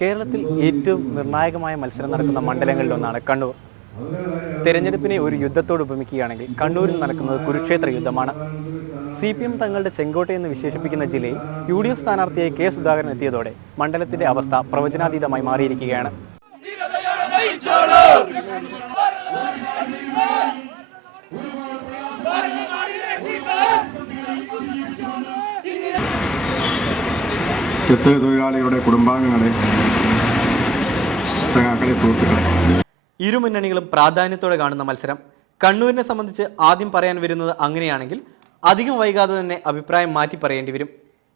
കേരളത്തിൽ ഏറ്റവും നിർണായകമായ മത്സരം നടക്കുന്ന മണ്ഡലങ്ങളിലൊന്നാണ് കണ്ണൂർ. തെരഞ്ഞെടുപ്പിനെ ഒരു യുദ്ധത്തോട് ഉപമിക്കുകയാണെങ്കിൽ കണ്ണൂരിൽ നടക്കുന്നത് കുരുക്ഷേത്ര യുദ്ധമാണ്. CPM തങ്ങളുടെ ചെങ്കോട്ടയെന്ന് വിശേഷിപ്പിക്കുന്ന ജില്ലയിൽ UDF സ്ഥാനാർത്ഥിയായി കെ സുധാകരൻ എത്തിയതോടെ മണ്ഡലത്തിന്റെ അവസ്ഥ പ്രവചനാതീതമായി മാറിയിരിക്കുകയാണ്. തൊഴിലാളികളുടെ കുടുംബാംഗങ്ങളെ, സഖാക്കളെ, സുഹൃത്തുക്കളെ, ഇരു മുന്നണികളും പ്രാധാന്യത്തോടെ കാണുന്ന മത്സരം. കണ്ണൂരിനെ സംബന്ധിച്ച് ആദ്യം പറയാൻ വരുന്നത് അങ്ങനെയാണെങ്കിൽ അധികം വൈകാതെ തന്നെ അഭിപ്രായം മാറ്റി പറയേണ്ടി വരും.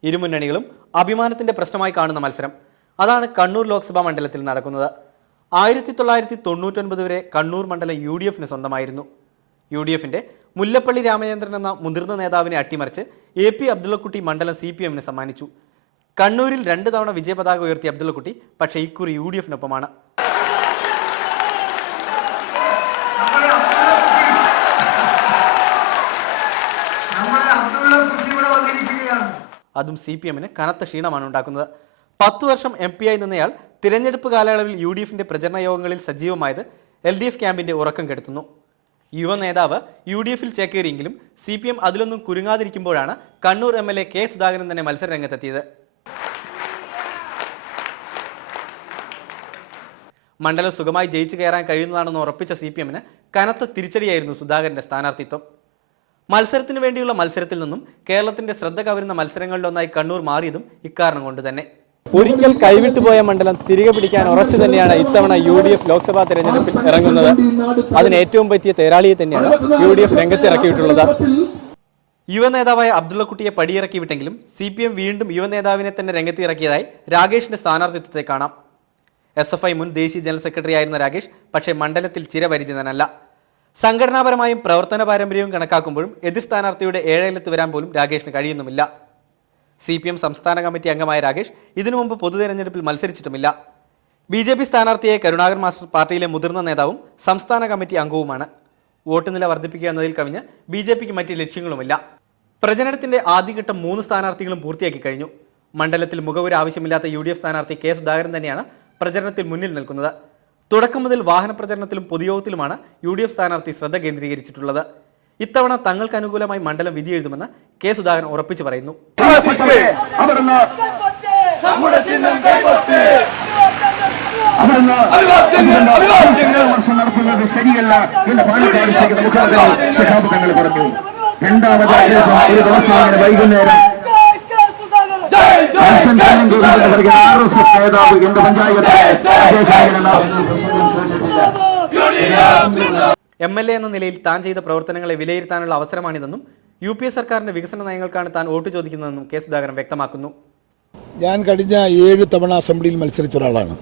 ഇരു മുന്നണികളും അഭിമാനത്തിന്റെ പ്രശ്നമായി കാണുന്ന മത്സരം. അതാണ് കണ്ണൂർ ലോക്സഭാ മണ്ഡലത്തിൽ നടക്കുന്നത്. 1999 വരെ കണ്ണൂർ മണ്ഡലം UDFന് സ്വന്തമായിരുന്നു. UDFന്റെ മുല്ലപ്പള്ളി രാമചന്ദ്രൻ എന്ന മുതിർന്ന നേതാവിനെ അട്ടിമറിച്ച് AP അബ്ദുള്ളക്കുട്ടി മണ്ഡലം CPMന് സമ്മാനിച്ചു. കണ്ണൂരിൽ 2 തവണ വിജയപതാക ഉയർത്തിയ അബ്ദുള്ളക്കുട്ടി പക്ഷേ ഇക്കുറി UDFനൊപ്പമാണ്. അതും CPMന് കനത്ത ക്ഷീണമാണ് ഉണ്ടാക്കുന്നത്. 10 വർഷം MP ആയി നിന്നയാൾ തിരഞ്ഞെടുപ്പ് കാലയളവിൽ UDFന്റെ പ്രചരണ യോഗങ്ങളിൽ സജീവമായത് LDF ക്യാമ്പിന്റെ ഉറക്കം കെടുത്തുന്നു. യുവ നേതാവ് UDFൽ ചേക്കേറിയെങ്കിലും CPM അതിലൊന്നും കുരുങ്ങാതിരിക്കുമ്പോഴാണ് കണ്ണൂർ MLA കെ സുധാകരൻ തന്നെ മത്സര രംഗത്തെത്തിയത്. മണ്ഡലം സുഖമായി ജയിച്ചു കയറാൻ കഴിയുന്നതാണെന്ന് ഉറപ്പിച്ച CPMന് കനത്ത തിരിച്ചടിയായിരുന്നു സുധാകരന്റെ സ്ഥാനാർത്ഥിത്വം. മത്സരത്തിന് വേണ്ടിയുള്ള മത്സരത്തിൽ നിന്നും കേരളത്തിന്റെ ശ്രദ്ധ കവരുന്ന മത്സരങ്ങളിലൊന്നായി കണ്ണൂർ മാറിയതും ഇക്കാരണം കൊണ്ട് തന്നെ. ഒരിക്കൽ കൈവിട്ടുപോയ മണ്ഡലം തിരികെ പിടിക്കാൻ ഉറച്ചു തന്നെയാണ് ഇത്തവണ UDF ലോക്സഭാ തെരഞ്ഞെടുപ്പിൽ ഇറങ്ങുന്നത്. അതിന് ഏറ്റവും പറ്റിയ തേരാളിയെ തന്നെയാണ് UDF രംഗത്തിറക്കിയിട്ടുള്ളത്. യുവനേതാവായ അബ്ദുള്ളക്കുട്ടിയെ പടിയിറക്കി വിട്ടെങ്കിലും CPM വീണ്ടും യുവനേതാവിനെ തന്നെ രംഗത്തിറക്കിയതായി രാകേഷിന്റെ സ്ഥാനാർത്ഥിത്വത്തെ കാണാം. SFI മുൻ ദേശീയ ജനറൽ സെക്രട്ടറി ആയിരുന്ന രാകേഷ് പക്ഷേ മണ്ഡലത്തിൽ ചിരപരിചിതനല്ല. സംഘടനാപരമായും പ്രവർത്തന പാരമ്പര്യവും കണക്കാക്കുമ്പോഴും എതിർ സ്ഥാനാർത്ഥിയുടെ ഏഴയലത്ത് വരാൻ പോലും രാകേഷിന് കഴിയുന്നുമില്ല. CPM സംസ്ഥാന കമ്മിറ്റി അംഗമായ രാകേഷ് ഇതിനു മുമ്പ് പൊതുതെരഞ്ഞെടുപ്പിൽ മത്സരിച്ചിട്ടുമില്ല. BJP സ്ഥാനാർത്ഥിയെ കരുണാകരൻ മാസ്റ്റർ പാർട്ടിയിലെ മുതിർന്ന നേതാവും സംസ്ഥാന കമ്മിറ്റി അംഗവുമാണ്. വോട്ട് നില വർദ്ധിപ്പിക്കുക എന്നതിൽ കവിഞ്ഞ് BJPക്ക് മറ്റ് ലക്ഷ്യങ്ങളുമില്ല. പ്രചരണത്തിന്റെ ആദ്യഘട്ടം 3 സ്ഥാനാർത്ഥികളും പൂർത്തിയാക്കി കഴിഞ്ഞു. മണ്ഡലത്തിൽ മുഖവുര ആവശ്യമില്ലാത്ത UDF സ്ഥാനാർത്ഥി കെ സുധാകരൻ തന്നെയാണ് പ്രചരണത്തിൽ മുന്നിൽ നിൽക്കുന്നത്. തുടക്കം മുതൽ വാഹന പ്രചരണത്തിലും പൊതുയോഗത്തിലുമാണ് UDF സ്ഥാനാർത്ഥി ശ്രദ്ധ കേന്ദ്രീകരിച്ചിട്ടുള്ളത്. ഇത്തവണ തങ്ങൾക്ക് അനുകൂലമായി മണ്ഡലം വിധിയെഴുതുമെന്ന് കെ സുധാകരൻ ഉറപ്പിച്ചു പറയുന്നു. ശരിയല്ല എന്ന് പാലക്കാട് സഖാബ് പറഞ്ഞു. രണ്ടാമതായി ഒരു ദിവസം വൈകുന്നേരം RSS നേതാവ് എന്റെ പഞ്ചായത്ത് MLA എന്ന നിലയിൽ താൻ ചെയ്ത പ്രവർത്തനങ്ങളെ വിലയിരുത്താനുള്ള അവസരമാണിതെന്നും UPA സർക്കാരിന്റെ വികസന നയങ്ങൾക്കാണ് താൻ വോട്ട് ചോദിക്കുന്നതെന്നും കെ സുധാകരൻ വ്യക്തമാക്കുന്നു. ഞാൻ കഴിഞ്ഞ 7 തവണ അസംബ്ലിയിൽ മത്സരിച്ച ഒരാളാണ്.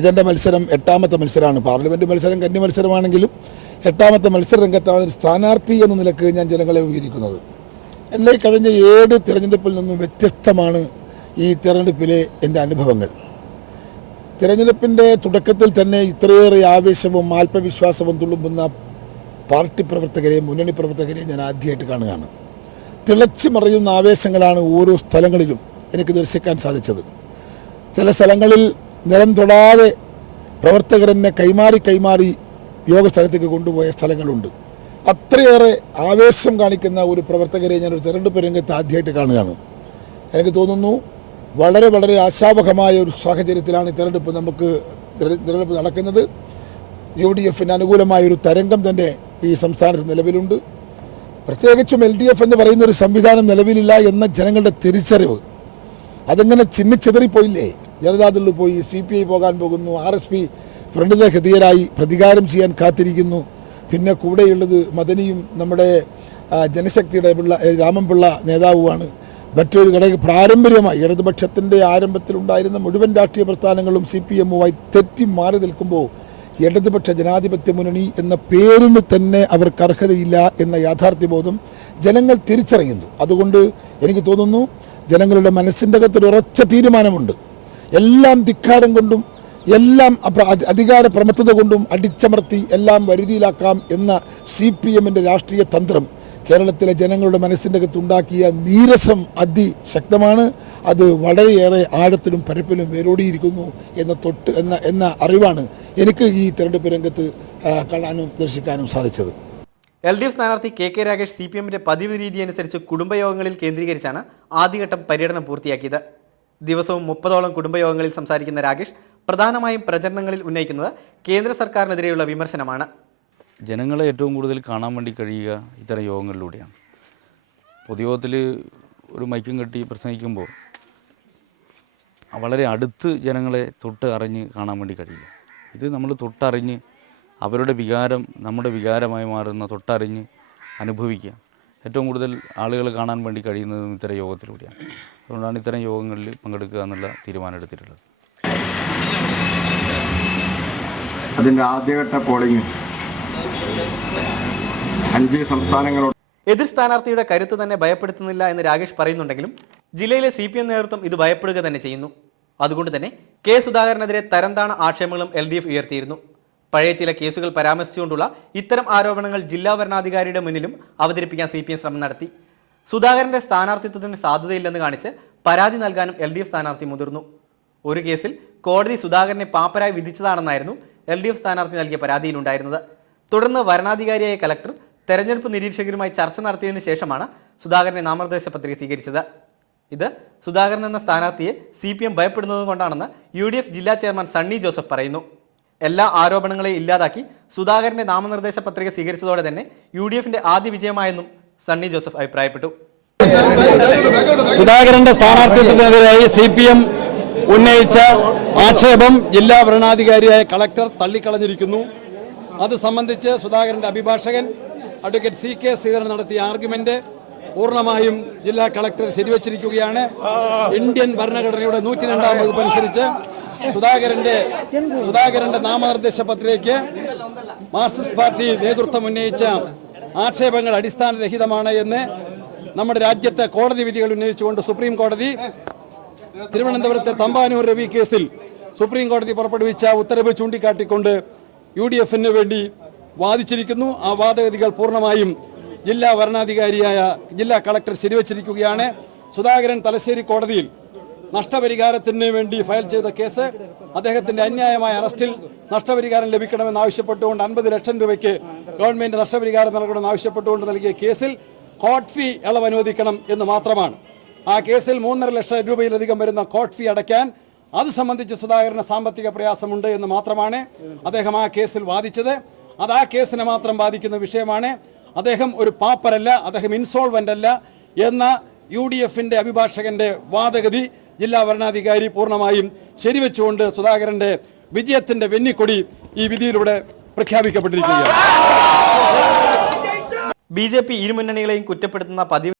ഇതെൻ്റെ മത്സരം 8ാമത്തെ മത്സരമാണ്. പാർലമെൻറ്റ് മത്സരം കന്നി മത്സരമാണെങ്കിലും 8ാമത്തെ മത്സര രംഗത്താണ് സ്ഥാനാർത്ഥി എന്ന നിലക്ക് ഞാൻ ജനങ്ങളെ ഉപകരിക്കുന്നത്. എൻ്റെ കഴിഞ്ഞ 7 തിരഞ്ഞെടുപ്പിൽ നിന്നും വ്യത്യസ്തമാണ് ഈ തിരഞ്ഞെടുപ്പിലെ എൻ്റെ അനുഭവങ്ങൾ. തിരഞ്ഞെടുപ്പിൻ്റെ തുടക്കത്തിൽ തന്നെ ഇത്രയേറെ ആവേശവും ആത്മവിശ്വാസവും തുളുമ്പുന്ന പാർട്ടി പ്രവർത്തകരെ, മുന്നണി പ്രവർത്തകരെ ഞാൻ ആദ്യമായിട്ട് കാണുകയാണ്. തിളച്ചു മറിയുന്ന ആവേശങ്ങളാണ് ഓരോ സ്ഥലങ്ങളിലും എനിക്ക് ദർശിക്കാൻ സാധിച്ചത്. ചില സ്ഥലങ്ങളിൽ നിലം തൊടാതെ പ്രവർത്തകരെന്നെ കൈമാറി യോഗസ്ഥലത്തേക്ക് കൊണ്ടുപോയ സ്ഥലങ്ങളുണ്ട്. അത്രയേറെ ആവേശം കാണിക്കുന്ന ഒരു പ്രവർത്തകരെ ഞാൻ ഒരു തിരഞ്ഞെടുപ്പ് രംഗത്ത് ആദ്യമായിട്ട് കാണുകയാണ്. എനിക്ക് തോന്നുന്നു വളരെ വളരെ ആശാവഹമായ ഒരു സാഹചര്യത്തിലാണ് ഈ തിരഞ്ഞെടുപ്പ് നടക്കുന്നത്. UDFന് അനുകൂലമായൊരു തരംഗം തന്നെ ഈ സംസ്ഥാനത്ത് നിലവിലുണ്ട്. പ്രത്യേകിച്ചും LDF എന്ന് പറയുന്ന ഒരു സംവിധാനം നിലവിലില്ല എന്ന ജനങ്ങളുടെ തിരിച്ചറിവ് അതങ്ങനെ ചിന്നിച്ചെതറിപ്പോയില്ലേ. ജനതാദൾ പോയി, CPI പോകാൻ പോകുന്നു, RSP പ്രണതഹൃദയരായി പ്രതികാരം ചെയ്യാൻ കാത്തിരിക്കുന്നു. പിന്നെ കൂടെയുള്ളത് മദനിയും നമ്മുടെ ജനശക്തിയുടെ രാമൻപിള്ള നേതാവുമാണ്. മറ്റൊരു പാരമ്പര്യമായി ഇടതുപക്ഷത്തിൻ്റെ ആരംഭത്തിലുണ്ടായിരുന്ന മുഴുവൻ രാഷ്ട്രീയ പ്രസ്ഥാനങ്ങളും CPMുമായി തെറ്റി മാറി നിൽക്കുമ്പോൾ ഇടതുപക്ഷ ജനാധിപത്യ മുന്നണി എന്ന പേരിന് തന്നെ അവർക്ക് അർഹതയില്ല എന്ന യാഥാർത്ഥ്യബോധം ജനങ്ങൾ തിരിച്ചറിയുന്നു. അതുകൊണ്ട് എനിക്ക് തോന്നുന്നു ജനങ്ങളുടെ മനസ്സിൻ്റെ അകത്തൊരു ഉറച്ച തീരുമാനമുണ്ട്. എല്ലാം ധിക്കാരം കൊണ്ടും എല്ലാം അധികാര പ്രമത്തത കൊണ്ടും അടിച്ചമർത്തി എല്ലാം വരുതിയിലാക്കാം എന്ന CPMൻ്റെ രാഷ്ട്രീയ തന്ത്രം കേരളത്തിലെ ജനങ്ങളുടെ മനസ്സിൻ്റെ അകത്തുണ്ടാക്കിയ നീരസം അതിശക്തമാണ്. അത് വളരെയേറെ ആഴത്തിലും പരപ്പിലും വേരോടിയിരിക്കുന്നു എന്ന അറിവാണ് എനിക്ക് ഈ തെരഞ്ഞെടുപ്പ് രംഗത്ത് കാണാനും ദർശിക്കാനും സാധിച്ചത്. LDF സ്ഥാനാർത്ഥി KK രാഗേഷ് CPMന്റെ പതിവ് രീതി അനുസരിച്ച് കുടുംബയോഗങ്ങളിൽ കേന്ദ്രീകരിച്ചാണ് ആദ്യഘട്ടം പര്യടനം പൂർത്തിയാക്കിയത്. ദിവസവും 30ഓളം കുടുംബയോഗങ്ങളിൽ സംസാരിക്കുന്ന രാഗേഷ് പ്രധാനമായും പ്രചരണങ്ങളിൽ ഉന്നയിക്കുന്നത് കേന്ദ്ര സർക്കാരിനെതിരെയുള്ള വിമർശനമാണ്. ജനങ്ങളെ ഏറ്റവും കൂടുതൽ കാണാൻ വേണ്ടി കഴിയുക ഇത്തരം യോഗങ്ങളിലൂടെയാണ്. പൊതുയോഗത്തിൽ ഒരു മൈക്കും കെട്ടി പ്രസംഗിക്കുമ്പോൾ വളരെ അടുത്ത് ജനങ്ങളെ തൊട്ട് അറിഞ്ഞ് കാണാൻ വേണ്ടി കഴിയില്ല. ഇത് നമ്മൾ തൊട്ടറിഞ്ഞ് അവരുടെ വികാരം നമ്മുടെ വികാരമായി മാറുന്ന തൊട്ടറിഞ്ഞ് അനുഭവിക്കുക ഏറ്റവും കൂടുതൽ ആളുകൾ കാണാൻ വേണ്ടി കഴിയുന്നത് ഇത്തരം യോഗത്തിലൂടെയാണ്. അതുകൊണ്ടാണ് ഇത്തരം യോഗങ്ങളിൽ പങ്കെടുക്കുക എന്നുള്ള തീരുമാനം എടുത്തിട്ടുള്ളത്. അതിന്റെ ആദ്യഘട്ട പോളിംഗ് 5 സംസ്ഥാനങ്ങളോട് എതിർ സ്ഥാനാർത്ഥിയുടെ കരുത്ത് തന്നെ ഭയപ്പെടുത്തുന്നില്ല എന്ന് രാഗേഷ് പറയുന്നുണ്ടെങ്കിലും ജില്ലയിലെ CPM നേതൃത്വം ഇത് ഭയപ്പെടുക തന്നെ ചെയ്യുന്നു. അതുകൊണ്ട് തന്നെ K സുധാകരനെതിരെ തരംതാണ ആക്ഷേപങ്ങളും LDF ഉയർത്തിയിരുന്നു. പഴയ ചില കേസുകൾ പരാമർശിച്ചുകൊണ്ടുള്ള ഇത്തരം ആരോപണങ്ങൾ ജില്ലാ ഭരണാധികാരിയുടെ മുന്നിലും അവതരിപ്പിക്കാൻ CPM ശ്രമം നടത്തി. സുധാകരന്റെ സ്ഥാനാർത്ഥിത്വത്തിന് സാധുതയില്ലെന്ന് കാണിച്ച് പരാതി നൽകാനും LDF സ്ഥാനാർത്ഥി മുതിർന്നു. ഒരു കേസിൽ കോടതി സുധാകരനെ പാപ്പരായി വിധിച്ചതാണെന്നായിരുന്നു LDF സ്ഥാനാർത്ഥി നൽകിയ പരാതിയിലുണ്ടായിരുന്നത്. തുടർന്ന് വരണാധികാരിയായ കലക്ടർ തെരഞ്ഞെടുപ്പ് നിരീക്ഷകരുമായി ചർച്ച നടത്തിയതിനു ശേഷമാണ് സുധാകരനെ നാമനിർദ്ദേശ പത്രിക സ്വീകരിച്ചത്. ഇത് സുധാകരൻ എന്ന സ്ഥാനാർത്ഥിയെ CPM ഭയപ്പെടുന്നതുകൊണ്ടാണെന്ന് UDF ജില്ലാ ചെയർമാൻ സണ്ണി ജോസഫ് പറയുന്നു. എല്ലാ ആരോപണങ്ങളെയും ഇല്ലാതാക്കി സുധാകരന്റെ നാമനിർദ്ദേശ പത്രിക സ്വീകരിച്ചതോടെ തന്നെ UDFന്റെ ആദ്യ വിജയമായെന്നും സണ്ണി ജോസഫ് അഭിപ്രായപ്പെട്ടു. സുധാകരന്റെ സ്ഥാനാർത്ഥിത്വത്തിനെതിരായി CPM ഉന്നയിച്ച ആക്ഷേപം ജില്ലാ ഭരണാധികാരിയായ കളക്ടർ തള്ളിക്കളഞ്ഞിരിക്കുന്നു. അത് സംബന്ധിച്ച് സുധാകരന്റെ അഭിഭാഷകൻ അഡ്വക്കേറ്റ് CK ശ്രീധരൻ നടത്തിയ ആർഗ്യുമെന്റ് പൂർണ്ണമായും ജില്ലാ കളക്ടർ ശരിവച്ചിരിക്കുകയാണ്. ഇന്ത്യൻ ഭരണഘടനയുടെ 102-ാം വകുപ്പ് അനുസരിച്ച് സുധാകരന്റെ നാമനിർദ്ദേശ പത്രികയ്ക്ക് മാർക്സിസ്റ്റ് പാർട്ടി നേതൃത്വം ഉന്നയിച്ച ആക്ഷേപങ്ങൾ അടിസ്ഥാനരഹിതമാണ് എന്ന് നമ്മുടെ രാജ്യത്തെ കോടതി വിധികൾ ഉന്നയിച്ചുകൊണ്ട് സുപ്രീം കോടതി തിരുവനന്തപുരത്തെ തമ്പാനൂർ രവി കേസിൽ സുപ്രീം കോടതി പുറപ്പെടുവിച്ച ഉത്തരവ് ചൂണ്ടിക്കാട്ടിക്കൊണ്ട് UDFന് വേണ്ടി വാദിച്ചിരിക്കുന്നു. ആ വാദഗതികൾ പൂർണ്ണമായും ജില്ലാ ഭരണാധികാരിയായ ജില്ലാ കളക്ടർ ശരിവച്ചിരിക്കുകയാണ്. സുധാകരൻ തലശ്ശേരി കോടതിയിൽ നഷ്ടപരിഹാരത്തിന് വേണ്ടി ഫയൽ ചെയ്ത കേസ് അദ്ദേഹത്തിന്റെ അന്യായമായ അറസ്റ്റിൽ നഷ്ടപരിഹാരം ലഭിക്കണമെന്ന് ആവശ്യപ്പെട്ടുകൊണ്ട് 50 ലക്ഷം രൂപയ്ക്ക് ഗവൺമെന്റ് നഷ്ടപരിഹാരം നൽകണമെന്ന് ആവശ്യപ്പെട്ടുകൊണ്ട് നൽകിയ കേസിൽ കോർട്ട് ഫീ ഇളവ് അനുവദിക്കണം എന്ന് മാത്രമാണ്. ആ കേസിൽ 3.5 ലക്ഷം രൂപയിലധികം വരുന്ന കോർട്ട് ഫീ അടയ്ക്കാൻ അത് സംബന്ധിച്ച് സുധാകരന് സാമ്പത്തിക പ്രയാസമുണ്ട് എന്ന് മാത്രമാണ് അദ്ദേഹം ആ കേസിൽ വാദിച്ചത്. അത് ആ കേസിനെ മാത്രം ബാധിക്കുന്ന വിഷയമാണ്. അദ്ദേഹം ഒരു പാപ്പരല്ല, അദ്ദേഹം ഇൻസോൾവന്റ് അല്ല എന്ന UDFന്റെ അഭിഭാഷകന്റെ വാദഗതി ജില്ലാ ഭരണാധികാരി പൂർണ്ണമായും ശരിവെച്ചുകൊണ്ട് സുധാകരന്റെ വിജയത്തിന്റെ വെന്നിക്കൊടി ഈ വിധിയിലൂടെ പ്രഖ്യാപിക്കപ്പെട്ടിരിക്കുകയാണ്. BJP ഇരുമുന്നണികളെയും കുറ്റപ്പെടുത്തുന്ന പതിവ്